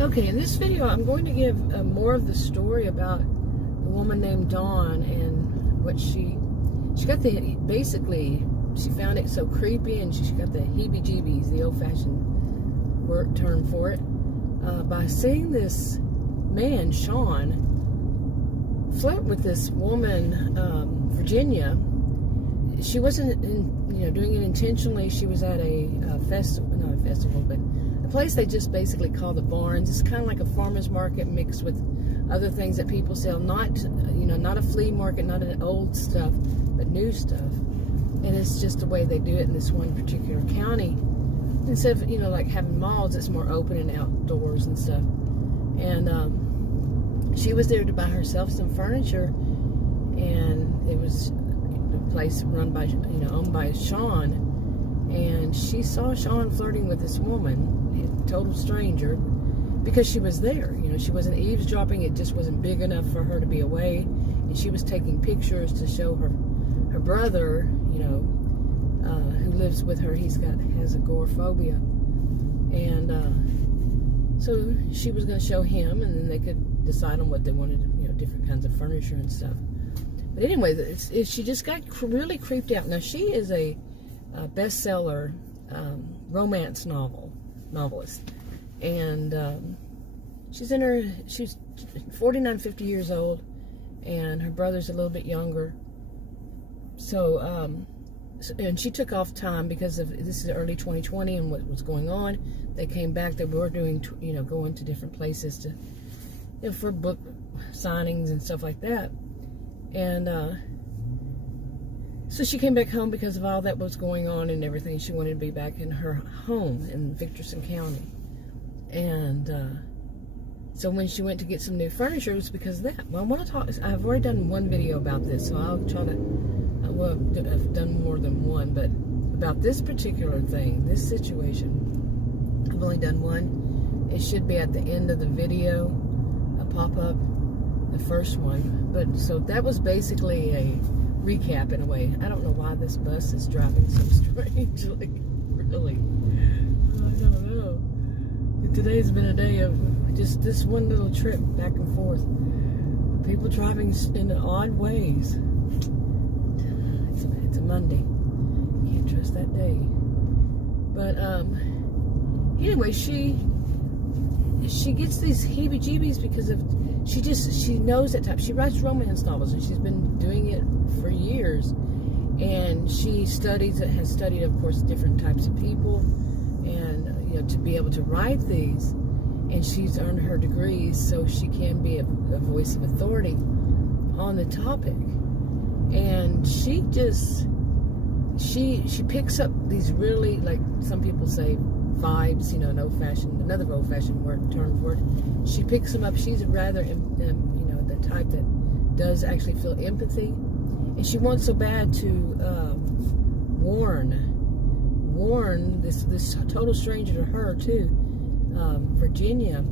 Okay, in this video, I'm going to give more of the story about a woman named Dawn and what she got basically, she found it so creepy and she got the heebie-jeebies, the old-fashioned word term for it, by seeing this man, Sean, flirt with this woman, Virginia. She wasn't, doing it intentionally. She was at a festival, not a festival, but a place they just basically call the barns. It's kind of like a farmer's market mixed with other things that people sell. Not a flea market, not an old stuff, but new stuff. And it's just the way they do it in this one particular county. Instead of, like having malls, it's more open and outdoors and stuff. And she was there to buy herself some furniture, and it was a place run by, owned by Sean. And she saw Sean flirting with this woman, a total stranger, because she was there. She wasn't eavesdropping. It just wasn't big enough for her to be away. And she was taking pictures to show her brother, who lives with her. Has agoraphobia. And so she was going to show him, and then they could decide on what they wanted, different kinds of furniture and stuff. But anyway, she just got really creeped out. Now, she is a bestseller romance novelist, and she's 49, 50 years old, and her brother's a little bit younger. So, and she took off time because of this is early 2020 and what was going on. They came back. They were doing, going to different places to, for book signings and stuff like that. And so she came back home because of all that was going on and everything. She wanted to be back in her home in Victorson County. And so when she went to get some new furniture, it was because of that. Well, I want to talk. I've already done one video about this, so I'll try to. Well, I've done more than one, but about this particular thing, this situation, I've only done one. It should be at the end of the video, a pop-up, the first one. But so that was basically a recap in a way. I don't know why this bus is driving so strangely. Really, I don't know. Today's been a day of just this one little trip back and forth. People driving in odd ways. It's a Monday. Can't trust that day. But anyway, she gets these heebie-jeebies because of she knows that type. She writes romance novels, and she's been doing it for years. And she has studied, of course, different types of people, and to be able to write these. And she's earned her degrees so she can be a voice of authority on the topic. And she picks up these really, like some people say, vibes, another old-fashioned term for it. She picks them up. She's rather, the type that does actually feel empathy. And she wants so bad to warn this total stranger to her, too, Virginia,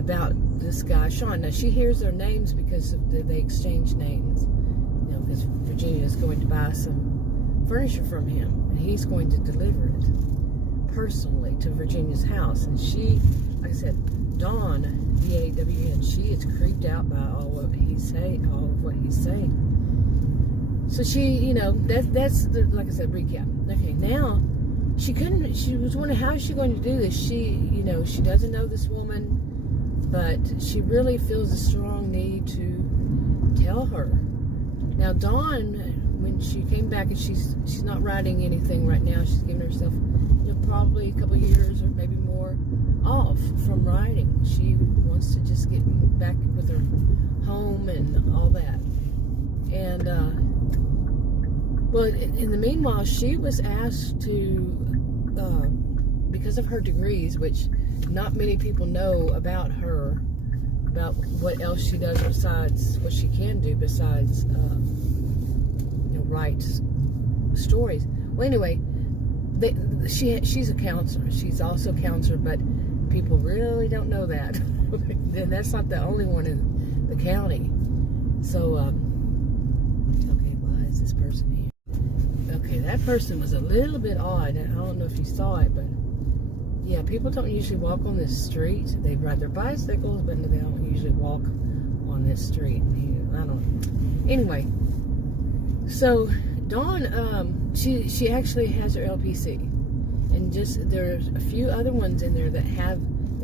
about this guy, Sean. Now, she hears their names because they exchange names. Because Virginia is going to buy some furniture from him, and he's going to deliver it personally to Virginia's house. And she, like I said, Dawn, D-A-W-N, she is creeped out by all of what he's saying. So she, that's the, like I said, recap. Okay, now she was wondering how is she going to do this. She doesn't know this woman, but she really feels a strong need to tell her. Now, Dawn, when she came back, and she's not writing anything right now. She's giving herself, probably a couple years or maybe more off from writing. She wants to just get back with her home and all that. And, well, in the meanwhile, she was asked to, because of her degrees, which not many people know about her, about what else she does besides what she can do besides write stories. Well, anyway, she's a counselor. She's also a counselor, but people really don't know that. And that's not the only one in the county. So, okay, why is this person here? Okay, that person was a little bit odd. I don't know if you saw it, but Yeah, people don't usually walk on this street. They ride their bicycles, but they don't usually walk on this street. I don't know. Anyway, so Dawn, she actually has her LPC, and just there's a few other ones in there that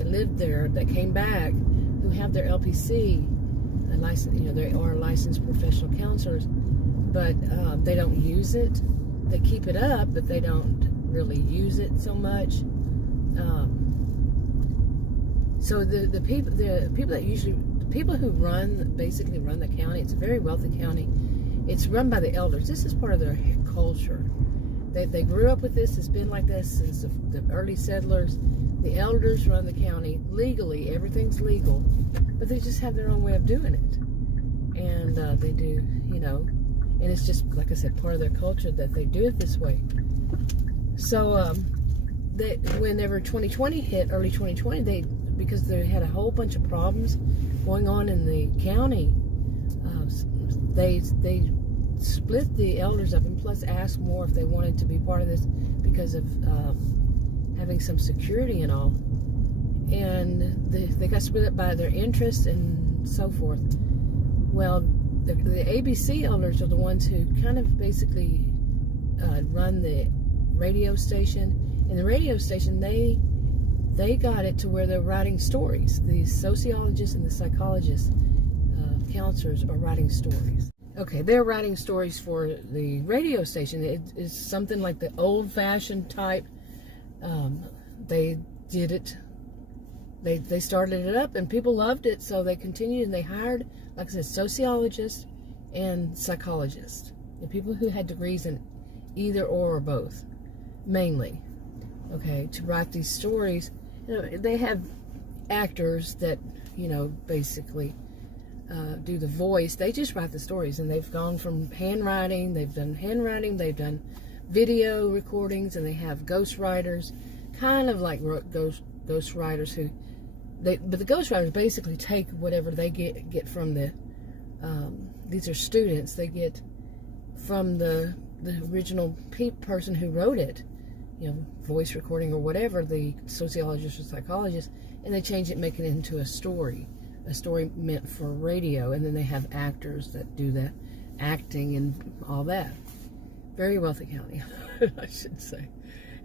lived there that came back who have their LPC, a license. They are licensed professional counselors, but they don't use it. They keep it up, but they don't really use it so much. So the people who basically run the county, it's a very wealthy county. It's run by the elders. This is part of their culture. They grew up with this. It's been like this since the early settlers. The elders run the county legally. Everything's legal, but they just have their own way of doing it. And they do, and it's just, like I said, part of their culture that they do it this way. So whenever 2020 hit, early 2020, because they had a whole bunch of problems going on in the county, they split the elders up, and plus asked more if they wanted to be part of this because of having some security and all. And they got split up by their interests and so forth. Well, the ABC elders are the ones who kind of basically run the radio station. And the radio station, they got it to where they're writing stories. The sociologists and the psychologists, counselors, are writing stories. Okay, they're writing stories for the radio station. It is something like the old-fashioned type. They did it. They started it up, and people loved it, so they continued, and they hired, like I said, sociologists and psychologists, the people who had degrees in either or both, mainly, okay, to write these stories. They have actors that, basically do the voice. They just write the stories, and they've gone from handwriting. They've done video recordings, and they have ghostwriters, kind of like ghostwriters but the ghostwriters basically take whatever they get from these are students, they get from the original person who wrote it, voice recording or whatever, the sociologist or psychologist, and they change it, make it into a story meant for radio, and then they have actors that do the acting and all that. Very wealthy county, I should say.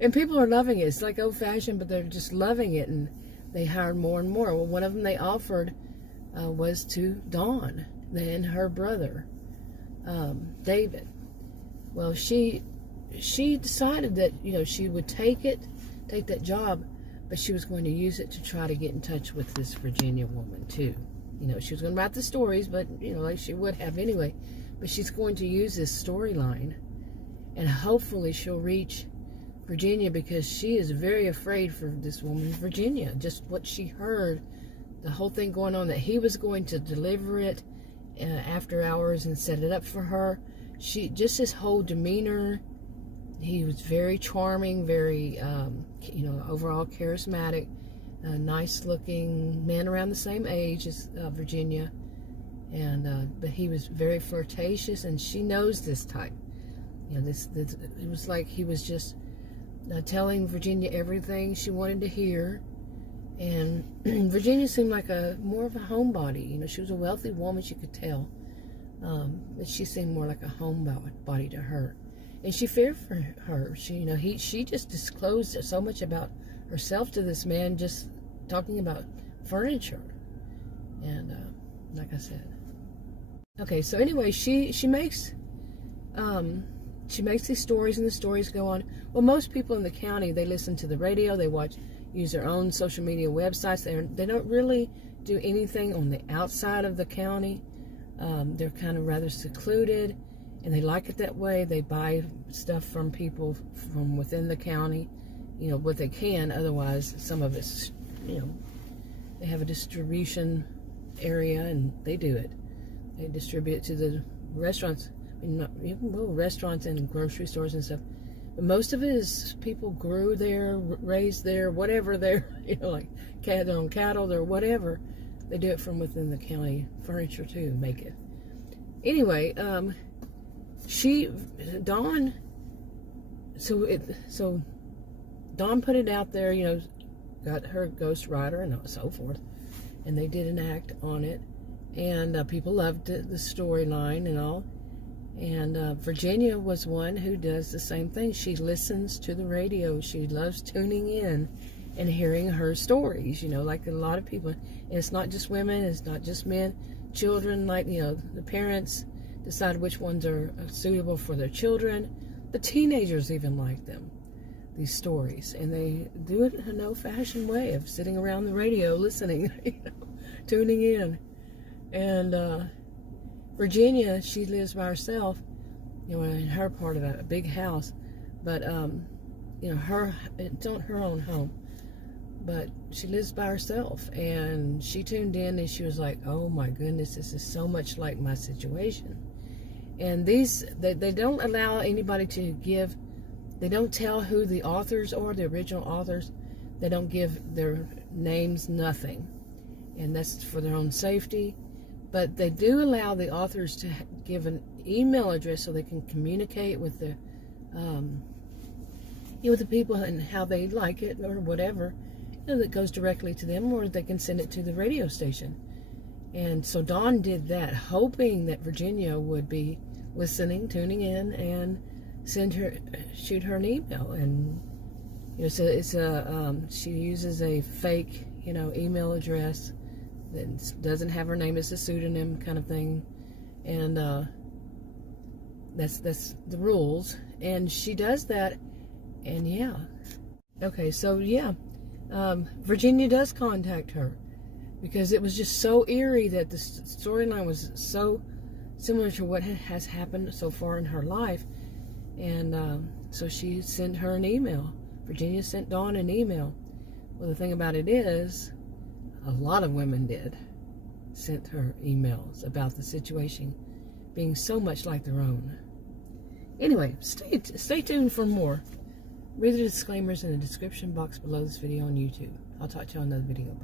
And people are loving it. It's like old-fashioned, but they're just loving it, and they hired more and more. Well, one of them they offered was to Dawn and her brother, David. Well, she decided that, she would take that job, but she was going to use it to try to get in touch with this Virginia woman, too. She was going to write the stories, but, like she would have anyway. But she's going to use this storyline, and hopefully she'll reach Virginia, because she is very afraid for this woman, Virginia. Just what she heard, the whole thing going on, that he was going to deliver it after hours and set it up for her. Just his whole demeanor. He was very charming, very, overall charismatic, nice looking man around the same age as Virginia. But he was very flirtatious, and she knows this type. It was like he was just telling Virginia everything she wanted to hear. And Virginia seemed like more of a homebody. She was a wealthy woman, she could tell. But she seemed more like a homebody to her. And she feared for her. She just disclosed so much about herself to this man, just talking about furniture. And like I said. Okay, so anyway, she makes these stories, and the stories go on. Well, most people in the county, they listen to the radio, they use their own social media websites. They don't really do anything on the outside of the county. They're kind of rather secluded, and they like it that way. They buy stuff from people from within the county, what they can. Otherwise, some of it's, they have a distribution area, and they do it. They distribute it to the restaurants. Restaurants and grocery stores and stuff. But most of it is people grew there, raised there, whatever there, like cattle or whatever. They do it from within the county. Furniture too, make it. Anyway, Dawn put it out there, got her ghostwriter and so forth, and they did an act on it, and people loved the storyline and all. And Virginia was one who does the same thing. She listens to the radio. She loves tuning in and hearing her stories, you know, like a lot of people. And it's not just women, it's not just men, children, like, you know, the parents decide which ones are suitable for their children. The teenagers even like them, these stories. And they do it in an old-fashioned way of sitting around the radio listening, you know, tuning in. And Virginia, she lives by herself, you know, in her part of a big house. But, you know, it's not her own home. But she lives by herself, and she tuned in and she was like, oh my goodness, this is so much like my situation. And they don't allow anybody to give, they don't tell who the authors are, the original authors. They don't give their names, nothing. And that's for their own safety. But they do allow the authors to give an email address so they can communicate with the, you know, with the people and how they like it or whatever. That goes directly to them, or they can send it to the radio station. And so Dawn did that, hoping that Virginia would be listening, tuning in, and shoot her an email. And you know, she uses a fake, you know, email address that doesn't have her name as a pseudonym kind of thing, and that's the rules. And she does that, and yeah, okay, so yeah. Virginia does contact her because it was just so eerie that the storyline was so similar to what has happened so far in her life. And so she sent her an email. Virginia sent Dawn an email. Well, the thing about it is, a lot of women sent her emails about the situation being so much like their own. Anyway, stay tuned for more. Read the disclaimers in the description box below this video on YouTube. I'll talk to you on another video. Bye.